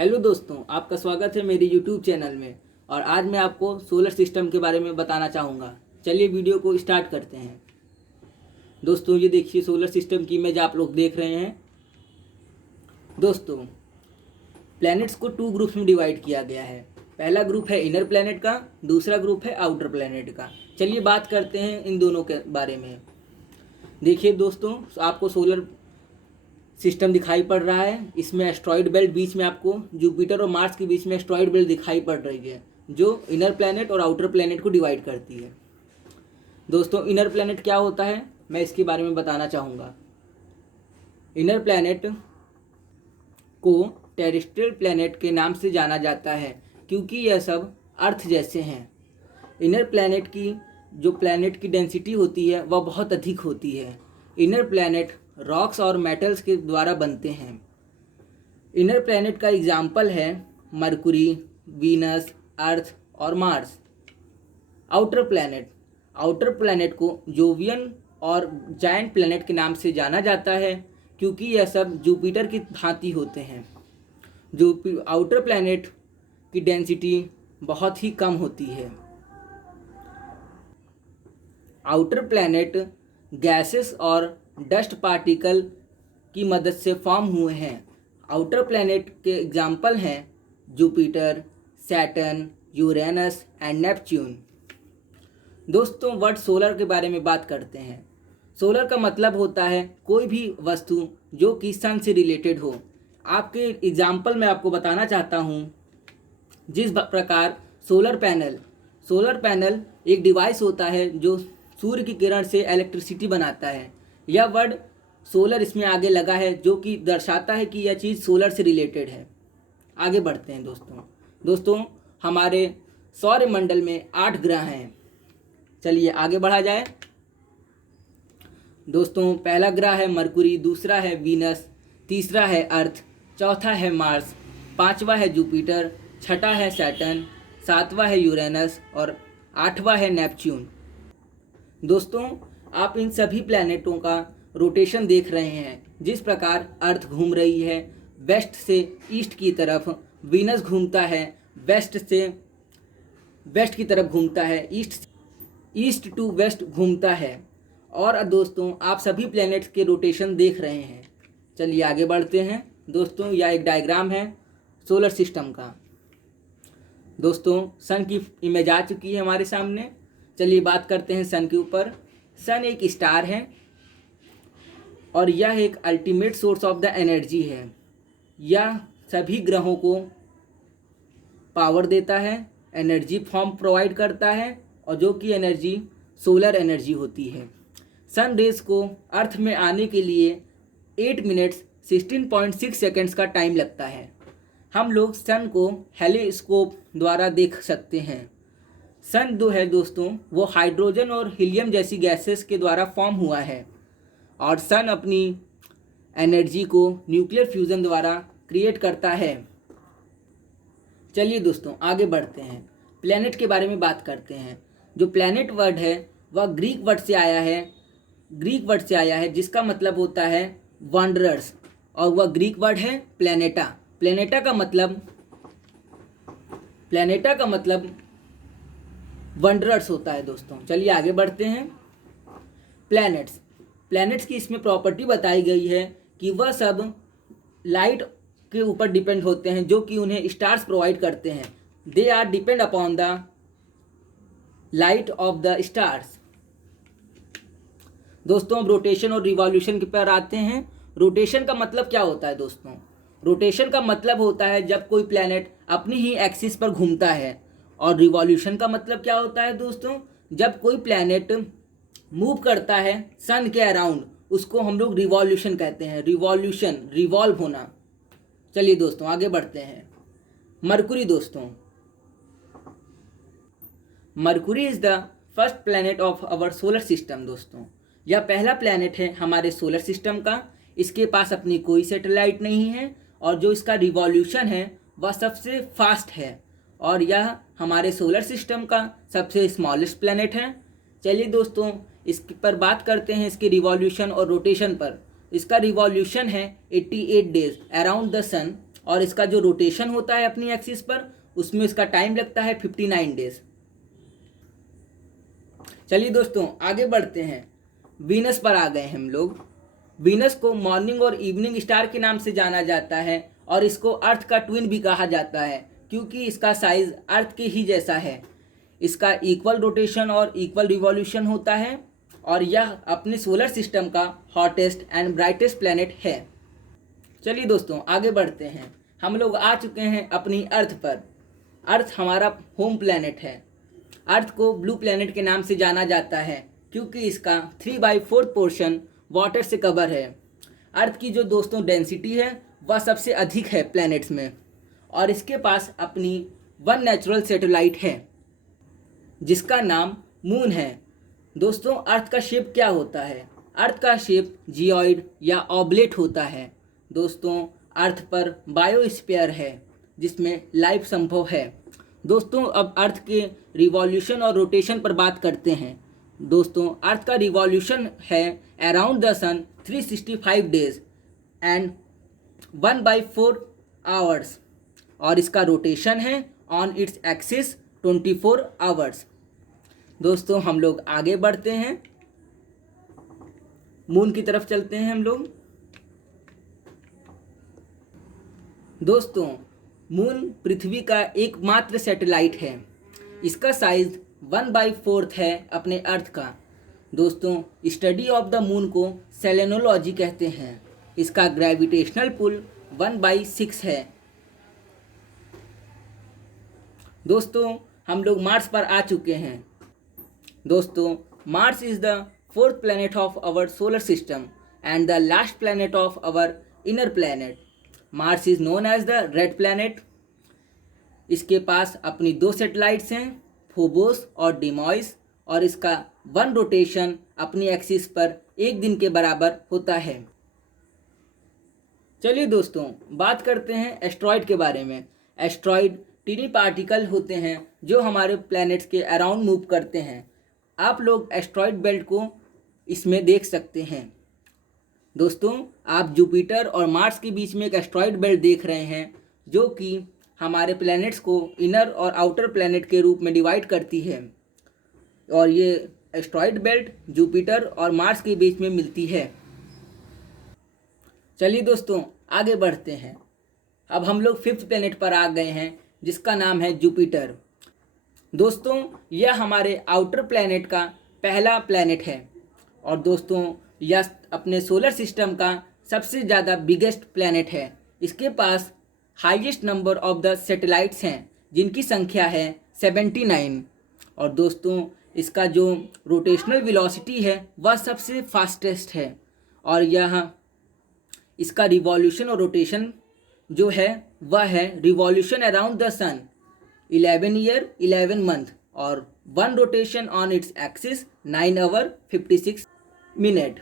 Hello दोस्तों, आपका स्वागत है मेरे यूट्यूब चैनल में। और आज मैं आपको सोलर सिस्टम के बारे में बताना चाहूँगा। चलिए वीडियो को स्टार्ट करते हैं। दोस्तों ये देखिए सोलर सिस्टम की इमेज आप लोग देख रहे हैं। दोस्तों प्लैनेट्स को 2 ग्रुप्स में डिवाइड किया गया है। पहला ग्रुप है इनर प्लैनेट का, दूसरा ग्रुप है आउटर प्लैनेट का। चलिए बात करते हैं इन दोनों के बारे में। देखिए दोस्तों, आपको सोलर सिस्टम दिखाई पड़ रहा है। इसमें एस्ट्रॉइड बेल्ट, बीच में आपको जुपिटर और मार्स के बीच में एस्ट्रॉइड बेल्ट दिखाई पड़ रही है, जो इनर प्लैनेट और आउटर प्लैनेट को डिवाइड करती है। दोस्तों इनर प्लैनेट क्या होता है, मैं इसके बारे में बताना चाहूँगा। इनर प्लैनेट को टेरेस्ट्रियल प्लैनेट के नाम से जाना जाता है, क्योंकि यह सब अर्थ जैसे हैं। इनर प्लैनेट की जो प्लैनेट की डेंसिटी होती है वह बहुत अधिक होती है। इनर प्लैनेट रॉक्स और मेटल्स के द्वारा बनते हैं। इनर प्लैनेट का एग्जाम्पल है मरकुरी, वीनस, अर्थ और मार्स। आउटर प्लैनेट को जोवियन और जायंट प्लैनेट के नाम से जाना जाता है, क्योंकि यह सब जुपिटर की भांति होते हैं। जो आउटर प्लैनेट की डेंसिटी बहुत ही कम होती है। आउटर प्लैनेट गैसेस और डस्ट पार्टिकल की मदद से फॉर्म हुए हैं। आउटर प्लैनेट के एग्जाम्पल हैं Jupiter, Saturn, Uranus and Neptune. दोस्तों वर्ड सोलर के बारे में बात करते हैं। सोलर का मतलब होता है कोई भी वस्तु जो कि सन से रिलेटेड हो। आपके एग्जाम्पल में आपको बताना चाहता हूँ। जिस प्रकार सोलर पैनल एक डिवाइस होता है जो सूर्य की किरण से इलेक्ट्रिसिटी बनाता है। यह वर्ड सोलर इसमें आगे लगा है, जो कि दर्शाता है कि यह चीज़ सोलर से रिलेटेड है। आगे बढ़ते हैं दोस्तों हमारे सौरमंडल में 8 ग्रह हैं। चलिए आगे बढ़ा जाए। दोस्तों पहला ग्रह है मरकुरी, दूसरा है वीनस, तीसरा है अर्थ, चौथा है मार्स, पांचवा है जुपिटर, छठा है सैटर्न, सातवां है यूरेनस और आठवां है नेपच्यून। दोस्तों आप इन सभी प्लैनेटों का रोटेशन देख रहे हैं। जिस प्रकार अर्थ घूम रही है वेस्ट से ईस्ट की तरफ, वीनस घूमता है वेस्ट से वेस्ट की तरफ घूमता है, ईस्ट टू वेस्ट घूमता है। और दोस्तों आप सभी प्लैनेट्स के रोटेशन देख रहे हैं। चलिए आगे बढ़ते हैं। दोस्तों यह एक डायग्राम है सोलर सिस्टम का। दोस्तों सन की इमेज आ चुकी है हमारे सामने। चलिए बात करते हैं सन के ऊपर। सन एक स्टार है और यह एक ultimate source of the energy है। यह सभी ग्रहों को पावर देता है, एनर्जी फॉर्म प्रोवाइड करता है, और जो कि एनर्जी सोलर एनर्जी होती है। सन रेज को अर्थ में आने के लिए 8 मिनट्स 16.6 सेकेंड्स का टाइम लगता है। हम लोग सन को हेलीस्कोप द्वारा देख सकते हैं। सन जो है दोस्तों वो हाइड्रोजन और हीलियम जैसी गैसेस के द्वारा फॉर्म हुआ है, और सन अपनी एनर्जी को न्यूक्लियर फ्यूज़न द्वारा क्रिएट करता है। चलिए दोस्तों आगे बढ़ते हैं, प्लैनेट के बारे में बात करते हैं। जो प्लैनेट वर्ड है वह ग्रीक वर्ड से आया है जिसका मतलब होता है वंडरर्स, और वह ग्रीक वर्ड है प्लैनेटा। प्लैनेटा का मतलब वंडरर्स होता है दोस्तों। चलिए आगे बढ़ते हैं। प्लैनेट्स की इसमें प्रॉपर्टी बताई गई है कि वह सब लाइट के ऊपर डिपेंड होते हैं, जो कि उन्हें स्टार्स प्रोवाइड करते हैं। They are depend upon the light of the stars. दोस्तों अब रोटेशन और रिवॉल्यूशन के पर आते हैं। रोटेशन का मतलब क्या होता है दोस्तों? रोटेशन का मतलब होता है जब कोई प्लैनेट अपनी ही एक्सिस पर घूमता है। और रिवॉल्यूशन का मतलब क्या होता है दोस्तों? जब कोई प्लैनेट मूव करता है सन के अराउंड, उसको हम लोग रिवॉल्यूशन कहते हैं। रिवॉल्व होना। चलिए दोस्तों आगे बढ़ते हैं। मरकुरी दोस्तों, Mercury is the first planet of our solar system. दोस्तों यह पहला प्लैनेट है हमारे सोलर सिस्टम का। इसके पास अपनी कोई सैटेलाइट नहीं है, और जो इसका रिवॉल्यूशन है वह सबसे फास्ट है, और यह हमारे सोलर सिस्टम का सबसे स्मॉलेस्ट प्लैनेट है। चलिए दोस्तों इस पर बात करते हैं, इसके रिवॉल्यूशन और रोटेशन पर। इसका रिवॉल्यूशन है 88 डेज अराउंड द सन, और इसका जो रोटेशन होता है अपनी एक्सिस पर, उसमें इसका टाइम लगता है 59 डेज। चलिए दोस्तों आगे बढ़ते हैं। वीनस पर आ गए हम लोग। वीनस को मॉर्निंग और इवनिंग स्टार के नाम से जाना जाता है और इसको अर्थ का ट्विन भी कहा जाता है क्योंकि इसका साइज अर्थ के ही जैसा है। इसका इक्वल रोटेशन और इक्वल रिवॉल्यूशन होता है और यह अपने सोलर सिस्टम का हॉटेस्ट एंड ब्राइटेस्ट प्लैनेट है। चलिए दोस्तों आगे बढ़ते हैं। हम लोग आ चुके हैं अपनी अर्थ पर। अर्थ हमारा होम प्लैनेट है। अर्थ को ब्लू प्लैनेट के नाम से जाना जाता है क्योंकि इसका 3/4 पोर्शन वाटर से कवर है। अर्थ की जो दोस्तों डेंसिटी है वह सबसे अधिक है प्लैनेट्स में और इसके पास अपनी वन नेचुरल सैटेलाइट है जिसका नाम मून है। दोस्तों अर्थ का शेप क्या होता है? अर्थ का शेप जियोइड या ऑब्लेट होता है। दोस्तों अर्थ पर बायोस्फीयर है जिसमें लाइफ संभव है। दोस्तों अब अर्थ के रिवॉल्यूशन और रोटेशन पर बात करते हैं। दोस्तों अर्थ का रिवॉल्यूशन है around the sun 365 days and 1/4 hours और इसका रोटेशन है ऑन इट्स एक्सिस 24 आवर्स। दोस्तों हम लोग आगे बढ़ते हैं, मून की तरफ चलते हैं हम लोग। दोस्तों मून पृथ्वी का एकमात्र सैटेलाइट है। इसका साइज 1/4 है अपने अर्थ का। दोस्तों स्टडी ऑफ द मून को सेलेनोलॉजी कहते हैं। इसका ग्रेविटेशनल पुल 1/6 है। दोस्तों हम लोग मार्स पर आ चुके हैं। दोस्तों Mars is the 4th planet of our solar system and the last planet of our inner planet. Mars is known as the red planet. इसके पास अपनी 2 सैटेलाइट्स हैं, फोबोस और डिमॉइस, और इसका वन रोटेशन अपनी एक्सिस पर 1 दिन के बराबर होता है। चलिए दोस्तों बात करते हैं एस्ट्रॉयड के बारे में। एस्ट्रॉयड टीनी पार्टिकल होते हैं जो हमारे प्लैनेट्स के अराउंड मूव करते हैं। आप लोग एस्ट्रॉयड बेल्ट को इसमें देख सकते हैं। दोस्तों आप जुपिटर और मार्स के बीच में एक एस्ट्रॉयड बेल्ट देख रहे हैं जो कि हमारे प्लैनेट्स को इनर और आउटर प्लैनेट के रूप में डिवाइड करती है और ये एस्ट्रॉयड बेल्ट जुपिटर और मार्स के बीच में मिलती है। चलिए दोस्तों आगे बढ़ते हैं। अब हम लोग 5th प्लैनेट पर आ गए हैं जिसका नाम है जुपिटर। दोस्तों यह हमारे आउटर प्लैनेट का पहला प्लैनेट है और दोस्तों यह अपने सोलर सिस्टम का सबसे ज़्यादा बिगेस्ट प्लैनेट है। इसके पास highest number of the satellites हैं जिनकी संख्या है 79 और दोस्तों इसका जो रोटेशनल वेलोसिटी है वह सबसे फास्टेस्ट है और यह इसका रिवॉल्यूशन और रोटेशन जो है वह है revolution around the sun 11 year 11 month और one rotation on its axis 9 hour 56 minute.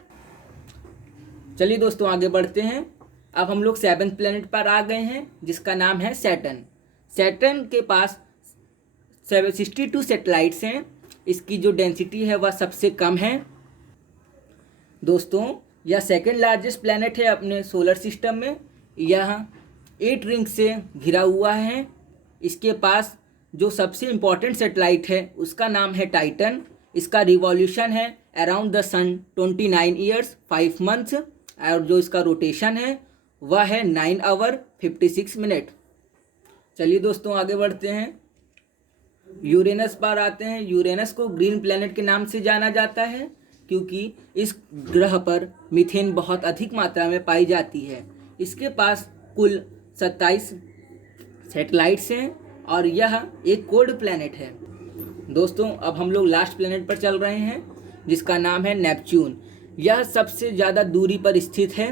चलिए दोस्तों आगे बढ़ते हैं। अब हम लोग 7th प्लैनेट पर आ गए हैं जिसका नाम है सैटर्न। सैटर्न के पास 62 सैटेलाइट्स हैं। इसकी जो डेंसिटी है वह सबसे कम है। दोस्तों यह 2nd लार्जेस्ट प्लैनेट है अपने सोलर सिस्टम में। यह 8 रिंग से घिरा हुआ है। इसके पास जो सबसे इम्पॉर्टेंट सैटेलाइट है उसका नाम है टाइटन। इसका रिवॉल्यूशन है around the sun 29 years 5 months और जो इसका रोटेशन है वह है 9 आवर 56 मिनट। चलिए दोस्तों आगे बढ़ते हैं। यूरेनस पर आते हैं। यूरेनस को ग्रीन प्लैनेट के नाम से जाना जाता है क्योंकि इस ग्रह पर मीथेन बहुत अधिक मात्रा में पाई जाती है। इसके पास कुल 27 सैटेलाइट्स हैं और यह एक कोल्ड प्लैनेट है। दोस्तों अब हम लोग लास्ट प्लैनेट पर चल रहे हैं जिसका नाम है नेपच्यून। यह सबसे ज़्यादा दूरी पर स्थित है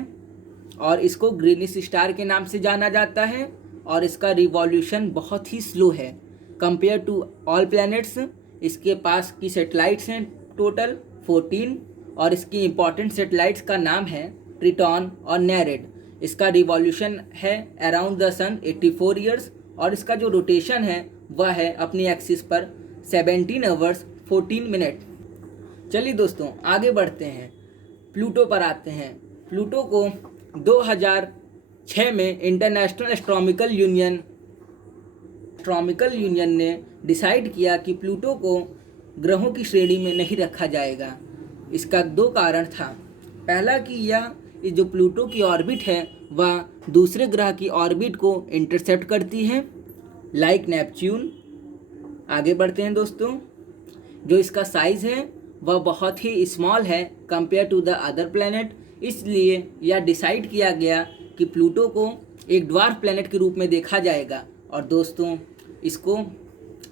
और इसको ग्रीनिश स्टार के नाम से जाना जाता है और इसका रिवॉल्यूशन बहुत ही स्लो है कंपेयर टू ऑल प्लैनेट्स। इसके पास की सैटेलाइट्स हैं टोटल 14 और इसकी इम्पॉर्टेंट सैटेलाइट्स का नाम है ट्रिटॉन और नेरेड। इसका रिवॉल्यूशन है अराउंड द सन 84 ईयर्स और इसका जो रोटेशन है वह है अपनी एक्सिस पर 17 आवर्स 14 मिनट। चलिए दोस्तों आगे बढ़ते हैं। प्लूटो पर आते हैं। प्लूटो को 6 में इंटरनेशनल एस्ट्रोनॉमिकल यूनियन ने डिसाइड किया कि प्लूटो को ग्रहों की श्रेणी में नहीं रखा जाएगा। इसका 2 कारण था। पहला कि यह जो प्लूटो की ऑर्बिट है वह दूसरे ग्रह की ऑर्बिट को इंटरसेप्ट करती है, लाइक नेपच्यून। आगे बढ़ते हैं दोस्तों। जो इसका साइज़ है वह बहुत ही स्मॉल है compare to the other planet, इसलिए यह डिसाइड किया गया कि प्लूटो को एक ड्वार्फ प्लैनेट के रूप में देखा जाएगा। और दोस्तों, इसको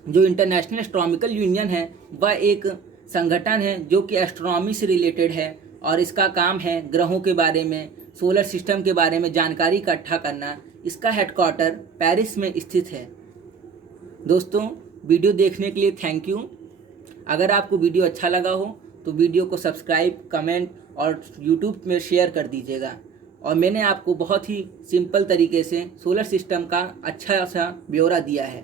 जो इंटरनेशनल एस्ट्रोनॉमिकल यूनियन है वह एक संगठन है जो कि एस्ट्रोनॉमी से रिलेटेड है और इसका काम है ग्रहों के बारे में, सोलर सिस्टम के बारे में जानकारी इकट्ठा करना। इसका हेडक्वार्टर पेरिस में स्थित है। दोस्तों, वीडियो देखने के लिए थैंक यू। अगर आपको वीडियो अच्छा लगा हो तो वीडियो को सब्सक्राइब, कमेंट और यूट्यूब में शेयर कर दीजिएगा। और मैंने आपको बहुत ही सिंपल तरीके से सोलर सिस्टम का अच्छा सा ब्यौरा दिया है।